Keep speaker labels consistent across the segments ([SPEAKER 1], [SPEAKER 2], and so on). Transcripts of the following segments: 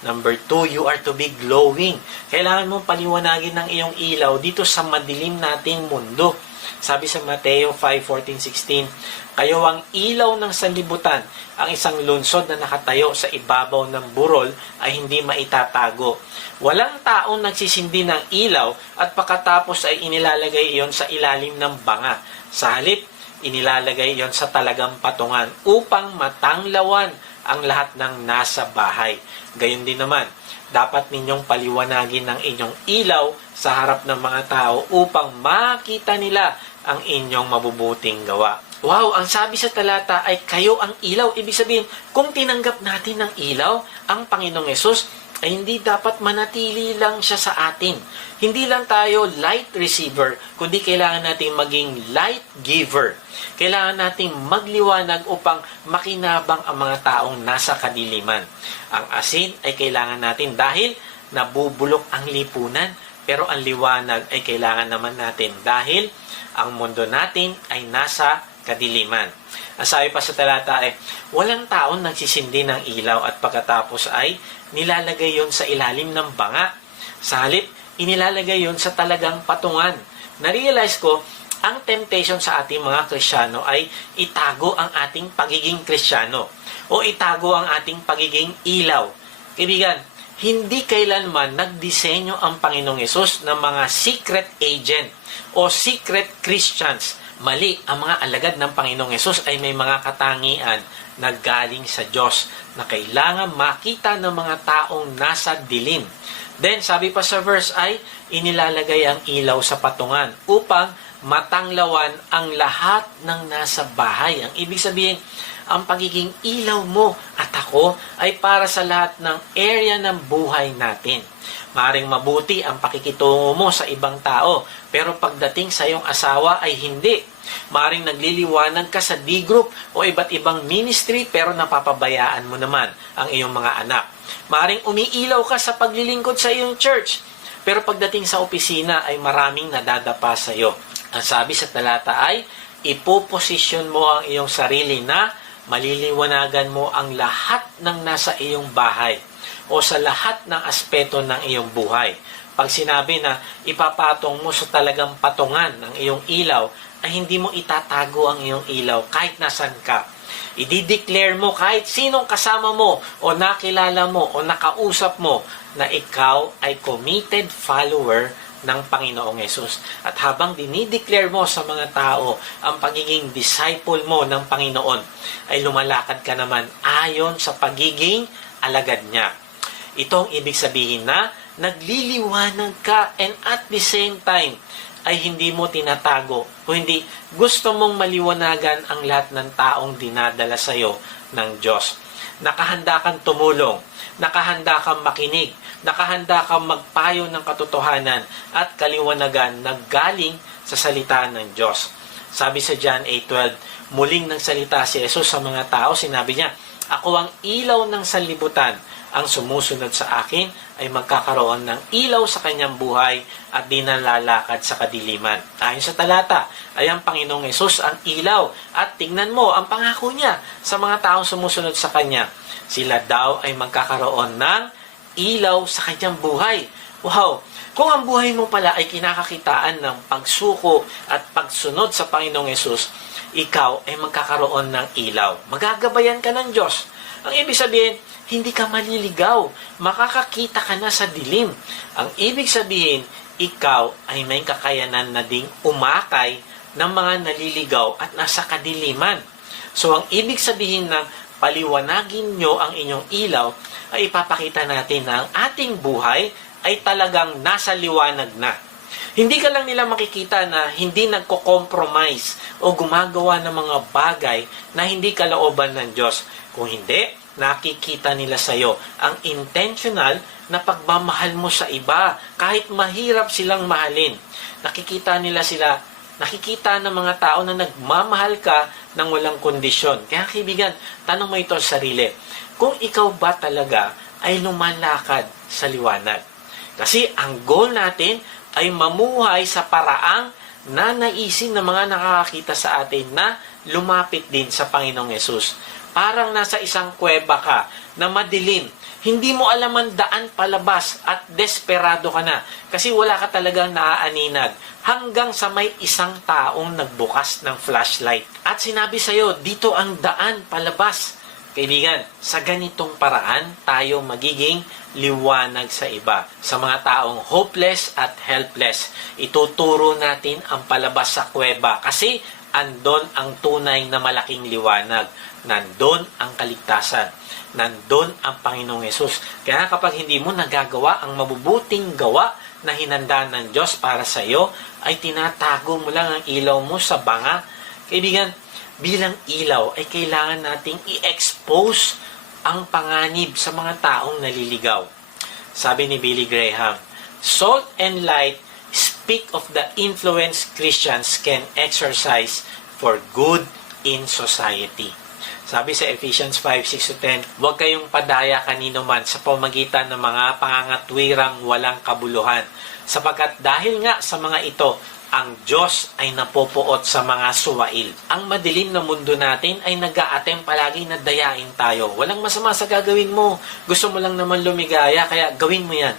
[SPEAKER 1] Number two, you are to be glowing. Kailangan mong paliwanagin ng iyong ilaw dito sa madilim nating mundo. Sabi sa Mateo 5:14-16, kayo ang ilaw ng sanlibutan. Ang isang lunsod na nakatayo sa ibabaw ng burol ay hindi maitatago. Walang taong nagsisindi ng ilaw at pagkatapos ay inilalagay iyon sa ilalim ng banga. Sa halip, inilalagay iyon sa talagang patungan upang matanglawan ang lahat ng nasa bahay. Gayon din naman, dapat ninyong paliwanagin ng inyong ilaw sa harap ng mga tao upang makita nila ang inyong mabubuting gawa. Wow, ang sabi sa talata ay kayo ang ilaw. Ibig sabihin, kung tinanggap natin ng ilaw, ang Panginoong Yesus, ay hindi dapat manatili lang siya sa atin. Hindi lang tayo light receiver, kundi kailangan nating maging light giver. Kailangan nating magliwanag upang makinabang ang mga taong nasa kadiliman. Ang asin ay kailangan natin dahil nabubulok ang lipunan, pero ang liwanag ay kailangan naman natin dahil ang mundo natin ay nasa kadiliman. Ang pa sa talata ay, walang taon nagsisindi ng ilaw at pagkatapos ay nilalagay yon sa ilalim ng banga. Sa halip, inilalagay yon sa talagang patungan. Na-realize ko, ang temptation sa ating mga Krisyano ay itago ang ating pagiging Krisyano o itago ang ating pagiging ilaw. Kaibigan, hindi kailanman nagdisenyo ang Panginoong Yesus ng mga secret agent o secret Christians mali ang mga alagad ng Panginoong Yesus ay may mga katangian na galing sa Diyos na kailangan makita ng mga taong nasa dilim. Then, sabi pa sa verse ay, inilalagay ang ilaw sa patungan upang matanglawan ang lahat ng nasa bahay. Ang ibig sabihin, ang pagiging ilaw mo at ako ay para sa lahat ng area ng buhay natin. Maring mabuti ang pakikitungo mo sa ibang tao, pero pagdating sa iyong asawa ay hindi. Maring nagliliwanag ka sa D-group o iba't ibang ministry pero napapabayaan mo naman ang iyong mga anak. Maring umiilaw ka sa paglilingkod sa iyong church, pero pagdating sa opisina ay maraming nadadapa sa iyo. Ang sabi sa talata ay, ipoposisyon mo ang iyong sarili na maliliwanagan mo ang lahat ng nasa iyong bahay o sa lahat ng aspeto ng iyong buhay. Pag sinabi na ipapatong mo sa talagang patungan ng iyong ilaw, ay hindi mo itatago ang iyong ilaw kahit nasan ka. Idideclare mo kahit sinong kasama mo o nakilala mo o nakausap mo na ikaw ay committed follower ng Panginoong Yesus. At habang dinideclare mo sa mga tao ang pagiging disciple mo ng Panginoon, ay lumalakad ka naman ayon sa pagiging alagad niya. Ito ang ibig sabihin na nagliliwanag ka and at the same time ay hindi mo tinatago o hindi gusto mong maliwanagan ang lahat ng taong dinadala sa iyo ng Diyos. Nakahanda kang tumulong, nakahanda kang makinig, nakahanda kang magpayo ng katotohanan at kaliwanagan na galing sa salita ng Diyos. Sabi sa John 8.12, muling nang salita si Jesus sa mga tao, sinabi niya, Ako ang ilaw ng sanlibutan, ang sumusunod sa akin ay magkakaroon ng ilaw sa kanyang buhay at di nalalakad sa kadiliman. Ayon sa talata, ay ang Panginoong Yesus ang ilaw at tingnan mo ang pangako niya sa mga taong sumusunod sa kanya. Sila daw ay magkakaroon ng ilaw sa kanyang buhay. Wow! Kung ang buhay mo pala ay kinakakitaan ng pagsuko at pagsunod sa Panginoong Yesus, ikaw ay magkakaroon ng ilaw. Magagabayan ka ng Diyos. Ang ibig sabihin, hindi ka maliligaw. Makakakita ka na sa dilim. Ang ibig sabihin, ikaw ay may kakayanan na ding umakay ng mga naliligaw at nasa kadiliman. So, ang ibig sabihin ng paliwanagin nyo ang inyong ilaw ay ipapakita natin na ang ating buhay ay talagang nasa liwanag na. Hindi ka lang nila makikita na hindi nagko-compromise o gumagawa ng mga bagay na hindi kalooban ng Diyos. Kung hindi, nakikita nila sa iyo ang intentional na pagmamahal mo sa iba kahit mahirap silang mahalin. Nakikita nila sila nakikita ng mga tao na nagmamahal ka ng walang kondisyon. Kaya kaibigan, tanong mo ito sa sarili. Kung ikaw ba talaga ay lumalakad sa liwanag? Kasi ang goal natin ay mamuhay sa paraang na naisin ng mga nakakakita sa atin na lumapit din sa Panginoong Yesus. Parang nasa isang kuweba ka na madilim. Hindi mo alam ang daan palabas at desperado ka na kasi wala ka talagang naaaninag hanggang sa may isang taong nagbukas ng flashlight. At sinabi sa'yo, dito ang daan palabas. Kaibigan, sa ganitong paraan, tayo magiging liwanag sa iba. Sa mga taong hopeless at helpless, ituturo natin ang palabas sa kuweba kasi andon ang tunay na malaking liwanag. Nandon ang kaligtasan. Nandon ang Panginoong Yesus. Kaya kapag hindi mo nagagawa ang mabubuting gawa na hinanda ng Diyos para sa iyo, ay tinatago mo lang ang ilaw mo sa banga. Kaibigan, bilang ilaw ay kailangan nating i-expose ang panganib sa mga taong naliligaw. Sabi ni Billy Graham, Salt and light speak of the influence Christians can exercise for good in society. Sabi sa Ephesians 5, 6-10, Huwag kayong padaya kanino man sa pamagitan ng mga pangangatwirang walang kabuluhan. Sapagkat dahil nga sa mga ito, ang Diyos ay napopuot sa mga suwail. Ang madilim na mundo natin ay nag attempt palagi na dayain tayo. Walang masama sa gagawin mo. Gusto mo lang naman lumigaya, kaya gawin mo yan.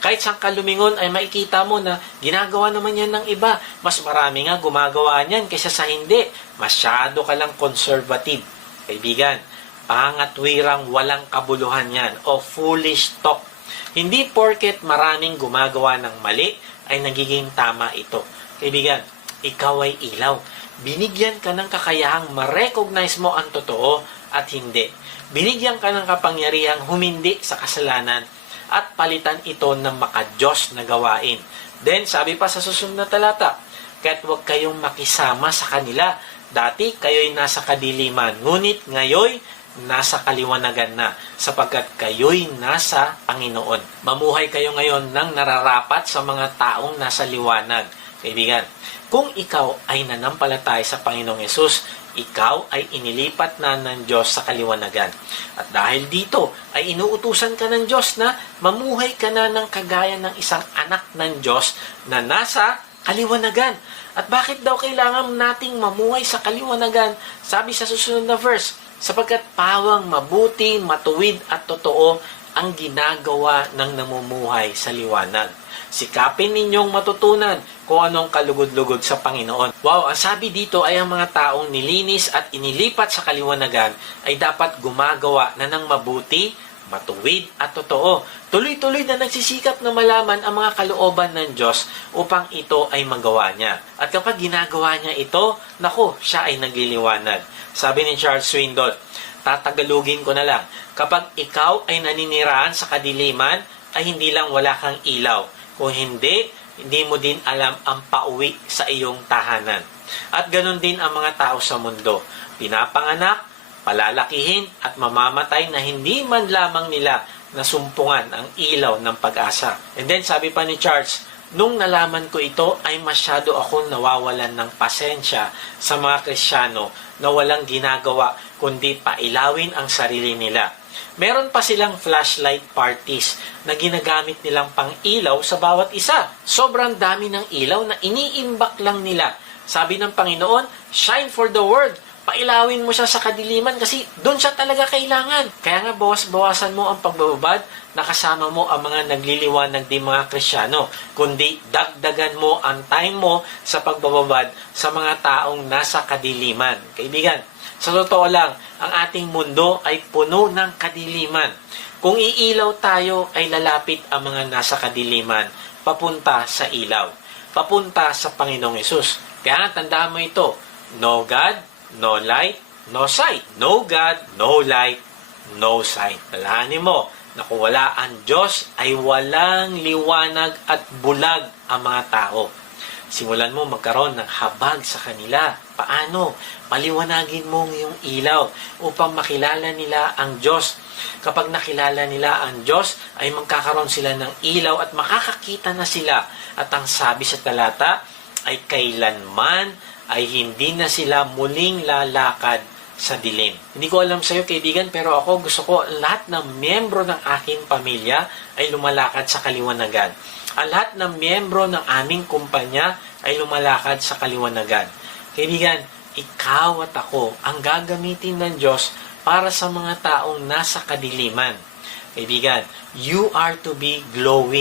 [SPEAKER 1] Kahit saan ka lumingon ay makikita mo na ginagawa naman yan ng iba. Mas marami nga gumagawa niyan kaysa sa hindi. Masyado ka lang conservative. Kaibigan, pangatwirang walang kabuluhan yan o foolish talk. Hindi porket maraming gumagawa ng mali ay nagiging tama ito. Kaibigan, ikaw ay ilaw. Binigyan ka ng kakayahang ma-recognize mo ang totoo at hindi. Binigyan ka ng kapangyarihang humindi sa kasalanan at palitan ito ng makadiyos na gawain. Then, sabi pa sa susunod na talata, kaya't huwag kayong makisama sa kanila. Dati, kayo'y nasa kadiliman, ngunit ngayoy nasa kaliwanagan na, sapagkat kayo'y nasa Panginoon. Mamuhay kayo ngayon ng nararapat sa mga taong nasa liwanag. Kaibigan, kung ikaw ay nanampalataya sa Panginoong Yesus, ikaw ay inilipat na ng Diyos sa kaliwanagan. At dahil dito, ay inuutusan ka ng Diyos na mamuhay ka na ng kagaya ng isang anak ng Diyos na nasa kaliwanagan. At bakit daw kailangan nating mamuhay sa kaliwanagan? Sabi sa susunod na verse, sapagkat pawang mabuti, matuwid at totoo ang ginagawa ng namumuhay sa liwanag. Sikapin ninyong matutunan kung anong kalugod-lugod sa Panginoon. Wow, ang sabi dito ay ang mga taong nilinis at inilipat sa kaliwanagan ay dapat gumagawa na ng mabuti, matuwid at totoo. Tuloy-tuloy na nagsisikap na malaman ang mga kalooban ng Diyos upang ito ay magawa niya. At kapag ginagawa niya ito, nako, siya ay nagliliwanag. Sabi ni Charles Swindoll, tatagalugin ko na lang, kapag ikaw ay naninirahan sa kadiliman, ay hindi lang wala kang ilaw. Kung hindi, hindi mo din alam ang pauwi sa iyong tahanan. At ganun din ang mga tao sa mundo. Pinapanganak, palalakihin at mamamatay na hindi man lamang nila nasumpungan ang ilaw ng pag-asa. And then sabi pa ni Charles, nung nalaman ko ito ay masyado akong nawawalan ng pasensya sa mga Krisyano na walang ginagawa kundi pailawin ang sarili nila. Meron pa silang flashlight parties na ginagamit nilang pang ilaw sa bawat isa. Sobrang dami ng ilaw na iniimbak lang nila. Sabi ng Panginoon, shine for the world pailawin mo siya sa kadiliman kasi doon siya talaga kailangan. Kaya nga bawas-bawasan mo ang pagbababad na kasama mo ang mga nagliliwanag din mga Krisyano, kundi dagdagan mo ang time mo sa pagbababad sa mga taong nasa kadiliman. Kaibigan, sa totoo lang, ang ating mundo ay puno ng kadiliman. Kung iilaw tayo, ay lalapit ang mga nasa kadiliman papunta sa ilaw, papunta sa Panginoong Yesus. Kaya tandaan mo ito, no God, no light, no sight. No God, no light, no sight. Alahanin mo na kung wala ang Diyos ay walang liwanag at bulag ang mga tao. Simulan mo magkaroon ng habag sa kanila. Paano? Paliwanagin mo yung ilaw upang makilala nila ang Diyos. Kapag nakilala nila ang Diyos, ay magkakaroon sila ng ilaw at makakakita na sila. At ang sabi sa talata ay kailanman ay hindi na sila muling lalakad sa dilim. Hindi ko alam sa iyo kaibigan pero ako gusto ko lahat ng miyembro ng aking pamilya ay lumalakad sa kaliwanagan. Ang lahat ng miyembro ng aming kumpanya ay lumalakad sa kaliwanagan. Kaibigan, ikaw at ako ang gagamitin ng Diyos para sa mga taong nasa kadiliman. Kaibigan, you are to be glowing.